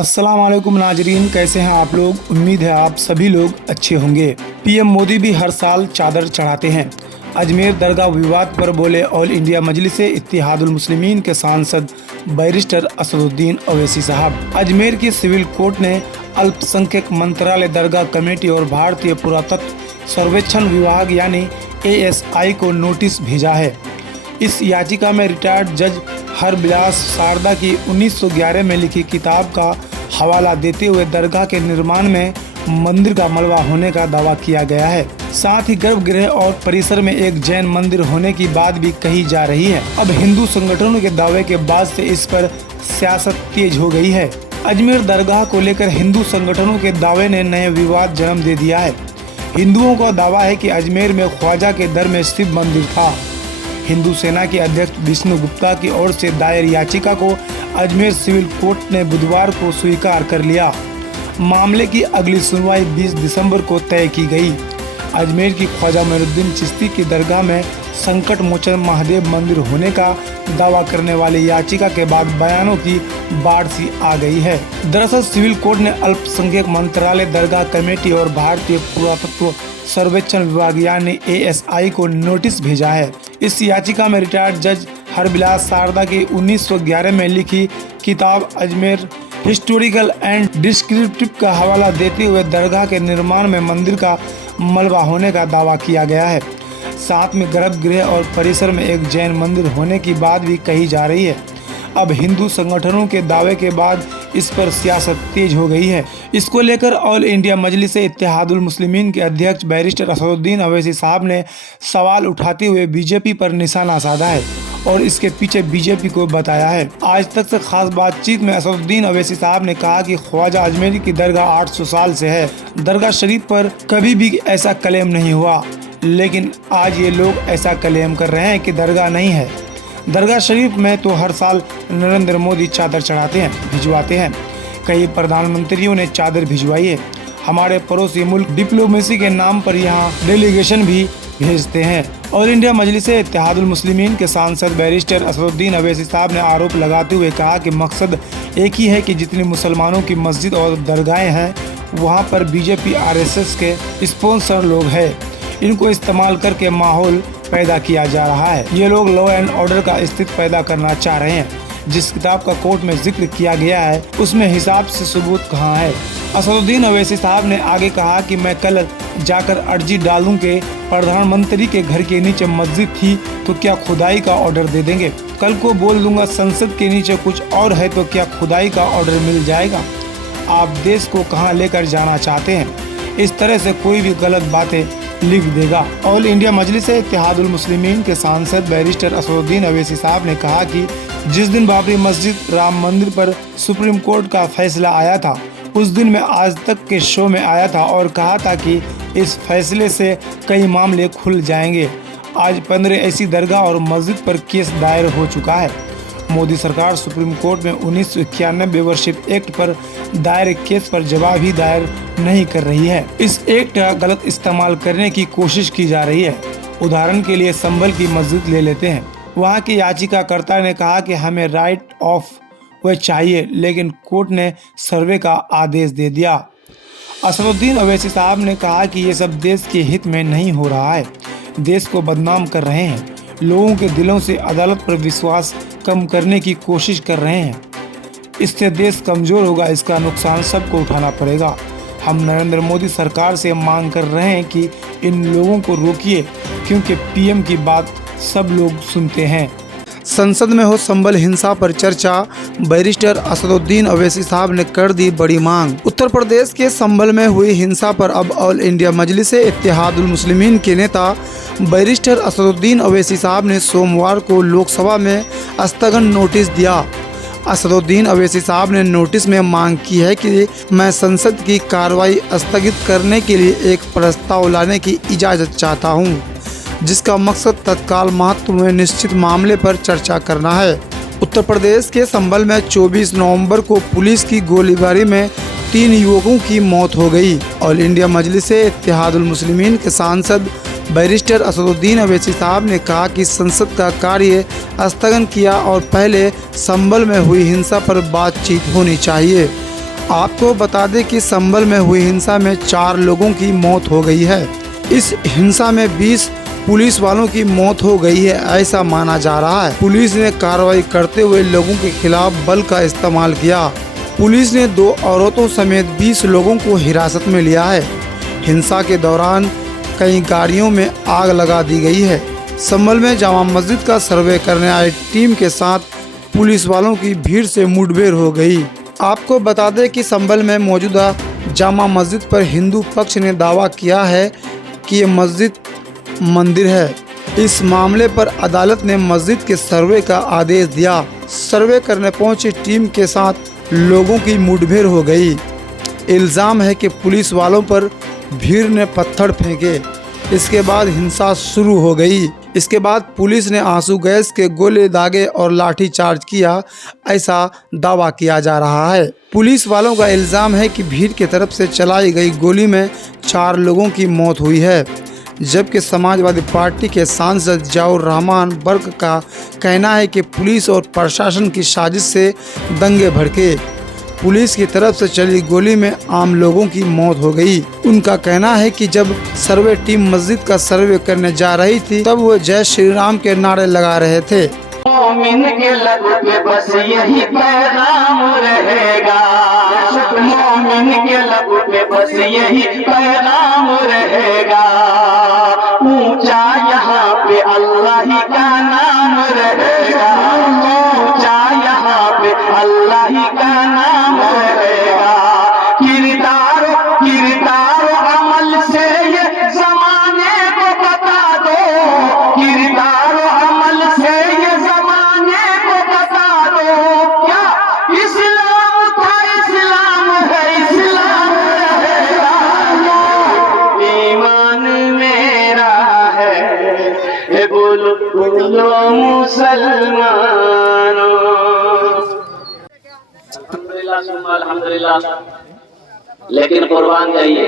अस्सलाम वालेकुम नाजरीन, कैसे हैं आप लोग। उम्मीद है आप सभी लोग अच्छे होंगे। पीएम मोदी भी हर साल चादर चढ़ाते हैं। अजमेर दरगाह विवाद पर बोले ऑल इंडिया मजलिस इत्तेहादुल मुस्लिमीन के सांसद बैरिस्टर असदुद्दीन ओवैसी साहब। अजमेर की सिविल कोर्ट ने अल्पसंख्यक मंत्रालय, दरगाह कमेटी और भारतीय पुरातत्व सर्वेक्षण विभाग यानी ASI को नोटिस भेजा है। इस याचिका में रिटायर्ड जज हरबिलास सारदा की 1911 में लिखी किताब का हवाला देते हुए दरगाह के निर्माण में मंदिर का मलबा होने का दावा किया गया है। साथ ही गर्भगृह और परिसर में एक जैन मंदिर होने की बात भी कही जा रही है। अब हिंदू संगठनों के दावे के बाद से इस पर सियासत तेज हो गई है। अजमेर दरगाह को लेकर हिंदू संगठनों के दावे ने नए विवाद जन्म दे दिया है। हिंदुओं का दावा है कि अजमेर में ख्वाजा के दर में शिव मंदिर था। हिंदू सेना के अध्यक्ष विष्णु गुप्ता की ओर से दायर याचिका को अजमेर सिविल कोर्ट ने बुधवार को स्वीकार कर लिया। मामले की अगली सुनवाई 20 दिसंबर को तय की गई। अजमेर की ख्वाजा मोइनुद्दीन चिश्ती की दरगाह में संकट मोचन महादेव मंदिर होने का दावा करने वाली याचिका के बाद बयानों की बाढ़ सी आ गई है। दरअसल सिविल कोर्ट ने अल्पसंख्यक मंत्रालय, दरगाह कमेटी और भारतीय पुरातत्व सर्वेक्षण विभाग यानी ASI को नोटिस भेजा है। इस याचिका में रिटायर्ड जज हरबिलास सारदा की 1911 में लिखी किताब अजमेर हिस्टोरिकल एंड डिस्क्रिप्टिव का हवाला देते हुए दरगाह के निर्माण में मंदिर का मलबा होने का दावा किया गया है। साथ में गर्भगृह और परिसर में एक जैन मंदिर होने की बात भी कही जा रही है। अब हिंदू संगठनों के दावे के बाद इस पर सियासत तेज हो गई है। इसको लेकर ऑल इंडिया मजलिस इत्तेहादुल मुस्लिमीन के अध्यक्ष बैरिस्टर असदुद्दीन ओवैसी साहब ने सवाल उठाते हुए बीजेपी पर निशाना साधा है और इसके पीछे बीजेपी को बताया है। आज तक से खास बातचीत में असदुद्दीन ओवैसी साहब ने कहा कि ख्वाजा अजमेरी की दरगाह 800 साल से है। दरगाह शरीफ पर कभी भी ऐसा क्लेम नहीं हुआ, लेकिन आज ये लोग ऐसा क्लेम कर रहे हैं कि दरगाह नहीं है। दरगाह शरीफ में तो हर साल नरेंद्र मोदी चादर चढ़ाते हैं, भिजवाते हैं। कई प्रधानमंत्रियों ने चादर भिजवाई है। हमारे पड़ोसी मुल्क डिप्लोमेसी के नाम पर यहाँ डेलीगेशन भी भेजते हैं। ऑल इंडिया मजलिस इत्तेहादुल मुस्लिमीन के सांसद बैरिस्टर असदुद्दीन ओवैसी साहब ने आरोप लगाते हुए कहा कि मकसद एक ही है कि जितनी मुसलमानों की मस्जिद और दरगाहें हैं वहाँ पर बीजेपी RSS के स्पॉन्सर लोग हैं। इनको इस्तेमाल करके माहौल पैदा किया जा रहा है। ये लोग लॉ एंड ऑर्डर का स्थिति पैदा करना चाह रहे हैं। जिस किताब का कोर्ट में जिक्र किया गया है उसमें हिसाब से सबूत कहाँ है। असदुद्दीन ओवैसी साहब ने आगे कहा कि मैं कल जाकर अर्जी डालूं कि प्रधानमंत्री के घर के नीचे मस्जिद थी तो क्या खुदाई का ऑर्डर दे देंगे। कल को बोल दूंगा संसद के नीचे कुछ और है तो क्या खुदाई का ऑर्डर मिल जाएगा। आप देश को कहाँ लेकर जाना चाहते हैं। इस तरह से कोई भी गलत बातें लिख देगा। ऑल इंडिया मजलिस इत्तेहादुल मुस्लिमीन के सांसद बैरिस्टर असदुद्दीन ओवैसी साहब ने कहा कि जिस दिन बाबरी मस्जिद राम मंदिर पर सुप्रीम कोर्ट का फैसला आया था उस दिन मैं आज तक के शो में आया था और कहा था कि इस फैसले से कई मामले खुल जाएंगे। आज 15 ऐसी दरगाह और मस्जिद पर केस दायर हो चुका है। मोदी सरकार सुप्रीम कोर्ट में 1991 वर्षित एक्ट पर दायर केस पर जवाब ही दायर नहीं कर रही है। इस एक्ट का गलत इस्तेमाल करने की कोशिश की जा रही है। उदाहरण के लिए संभल की मस्जिद ले लेते हैं। वहाँ के याचिकाकर्ता ने कहा कि हमें राइट ऑफ वे चाहिए, लेकिन कोर्ट ने सर्वे का आदेश दे दिया। असदुद्दीन ओवैसी साहब ने कहा कि ये सब देश के हित में नहीं हो रहा है, देश को बदनाम कर रहे हैं, लोगों के दिलों से अदालत पर विश्वास कम करने की कोशिश कर रहे हैं। इससे देश कमज़ोर होगा, इसका नुकसान सबको उठाना पड़ेगा। हम नरेंद्र मोदी सरकार से मांग कर रहे हैं कि इन लोगों को रोकिए, क्योंकि PM की बात सब लोग सुनते हैं। संसद में हो संभल हिंसा पर चर्चा, बैरिस्टर असदुद्दीन ओवैसी साहब ने कर दी बड़ी मांग। उत्तर प्रदेश के संभल में हुई हिंसा पर अब ऑल इंडिया मजलिस इत्तेहादुल मुस्लिमीन के नेता बैरिस्टर असदुद्दीन ओवैसी साहब ने सोमवार को लोकसभा में स्थगन नोटिस दिया। असदुद्दीन ओवैसी साहब ने नोटिस में मांग की है कि मैं संसद की कार्रवाई स्थगित करने के लिए एक प्रस्ताव लाने की इजाज़त चाहता हूं, जिसका मकसद तत्काल महत्व में निश्चित मामले पर चर्चा करना है। उत्तर प्रदेश के संभल में 24 नवंबर को पुलिस की गोलीबारी में 3 युवकों की मौत हो गई। ऑल इंडिया मजलिस इत्तेहादुल मुस्लिमीन के सांसद बैरिस्टर असदुद्दीन ओवैसी साहब ने कहा कि संसद का कार्य स्थगन किया और पहले संभल में हुई हिंसा पर बातचीत होनी चाहिए। आपको बता दें कि संभल में हुई हिंसा में 4 लोगों की मौत हो गई है। इस हिंसा में 20 पुलिस वालों की मौत हो गई है, ऐसा माना जा रहा है। पुलिस ने कार्रवाई करते हुए लोगों के खिलाफ बल का इस्तेमाल किया। पुलिस ने 2 औरतों समेत 20 लोगों को हिरासत में लिया है। हिंसा के दौरान कई गाड़ियों में आग लगा दी गई है। संभल में जामा मस्जिद का सर्वे करने आए टीम के साथ पुलिस वालों की भीड़ से मुठभेड़ हो गई। आपको बता दें कि संभल में मौजूदा जामा मस्जिद पर हिंदू पक्ष ने दावा किया है कि ये मस्जिद मंदिर है। इस मामले पर अदालत ने मस्जिद के सर्वे का आदेश दिया। सर्वे करने पहुंची टीम के साथ लोगों की मुठभेड़ हो गई। इल्ज़ाम है कि पुलिस वालों पर भीड़ ने पत्थर फेंके। इसके बाद हिंसा शुरू हो गई। इसके बाद पुलिस ने आंसू गैस के गोले दागे और लाठी चार्ज किया, ऐसा दावा किया जा रहा है। पुलिस वालों का इल्ज़ाम है कि भीड़ की तरफ से चलाई गई गोली में 4 लोगों की मौत हुई है, जबकि समाजवादी पार्टी के सांसद ज़ियाउर रहमान बर्क का कहना है कि पुलिस और प्रशासन की साजिश से दंगे भड़के। पुलिस की तरफ से चली गोली में आम लोगों की मौत हो गई। उनका कहना है कि जब सर्वे टीम मस्जिद का सर्वे करने जा रही थी तब वो जय श्री राम के नारे लगा रहे थे। मोमिन के लब पे बस यही पैगाम रहेगा, मोमिन के लब पे बस यही पैगाम रहेगा। ऊंचा यहाँ पे अल्लाह ही का नाम रहेगा, ऊंचा यहाँ पे अल्लाह ही का नाम रहेगा। किरदार किरदार अमल से ये जमाने को बता दो, किरदार अमल से ये जमाने को बता दो। क्या इस्लाम था, इस्लाम है, इस्लाम रहेगा। ईमान मेरा है, बोलो बोलो मुसलमानों। अल्हम्दुलिल्लाह सुम्मा अल्हम्दुलिल्लाह। लेकिन कुर्बान जाइए,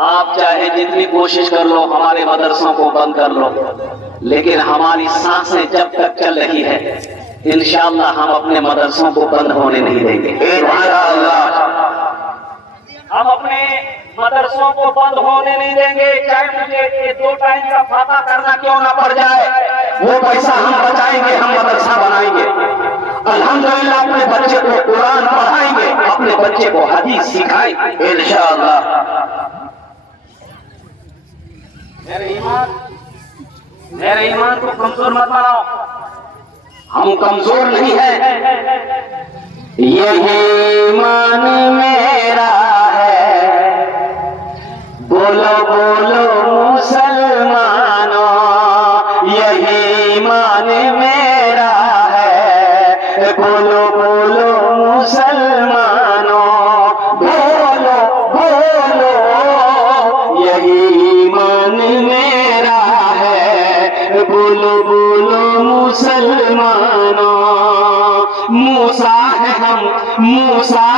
आप चाहे जितनी कोशिश कर लो हमारे मदरसों को बंद कर लो, लेकिन हमारी सांसें जब तक चल रही है इंशाअल्लाह हम अपने मदरसों को बंद होने नहीं देंगे। हम अपने मदरसों को बंद होने नहीं देंगे, चाहे मुझे 2 टाइम का फाका करना क्यों ना पड़ जाए। वो पैसा हम बचाएंगे, हम मदरसा बनाएंगे। अल्हम्दुलिल्लाह अपने बच्चे को कुरान पढ़ाएंगे, अपने बच्चे को हदीस सिखाएंगे इंशाअल्लाह। मेरे ईमान को कमजोर मत बनाओ, हम कमजोर नहीं है। यही ईमान मेरा है, बोलो बोलो मुसलमानों। यही ईमान मेरा है, बोलो बोलो मुसलमानों। बोलो बोलो यही ईमान मेरा है, बोलो बोलो मुसलमानों। मूसा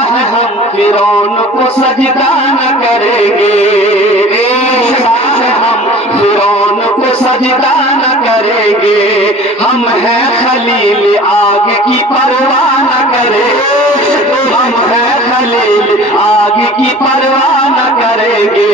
है हम फिरौन को सजदा न करेंगे, मूसा है हम फिरौन को सजदा न करेंगे। हम हैं खलील आग की परवाह न करेंगे, हम हैं खलील आग की परवाह न करेंगे।